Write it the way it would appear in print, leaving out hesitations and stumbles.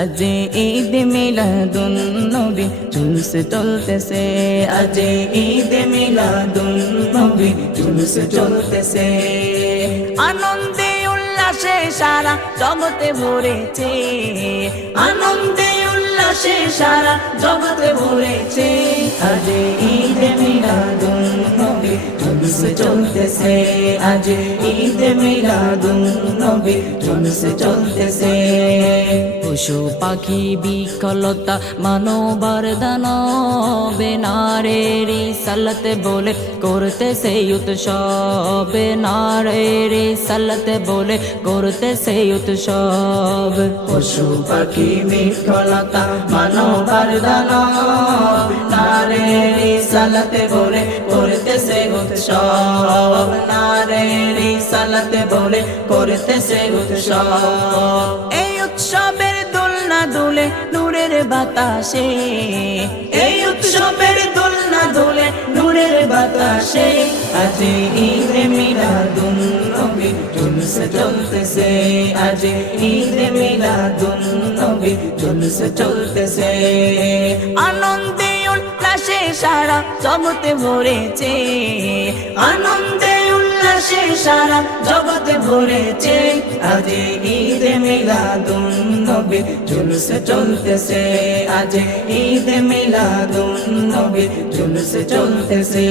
আজ ঈদ মিলাদুন নবী জুলুস চলতেছে, আজ ঈদ মিলাদুন নবী জুলুস চলতেছে। আনন্দে উল্লাসে সারা জগতে ভরেছে, আনন্দে উল্লাসে সারা জগতে ভরেছে। আজ ঈদ মিলাদুন নবী জুলুস চলতেছে, আজ ঈদ মিলাদুন নবী জুলুস চলতেছে। পশু পাখি বিকলতা মানবার দানবে নারীর রিসালাত বলে করতেছে উৎসব, নারীর রিসালাত বলে করতেছে উৎসব। পশু পাখি বিকলতা মানবার দানব নারীর রিসালাত বলে করতেছে উৎসব, নারীর রিসালাত বলে করতেছে উৎসব। এই উৎসবের দোলনা দুলে নূরের বাতাসে, এই উৎসবের দোলনা দুলে নূরের বাতাসে। আজ ঈদ মিলাদুন নবী জুলুস চলতেছে, আজ ঈদ মিলাদুন নবী জুলুস চলতেছে। আনন্দে উল্লাসে সারা জগতে ভরেছে, আনন্দে উল্লাসে সারা জগতে ভরেছে। আজ ঈদ মিলাদুন নবী জুলুস চলতেছে, আজ ঈদ মিলাদুন নবী জুলুস চলতেছে।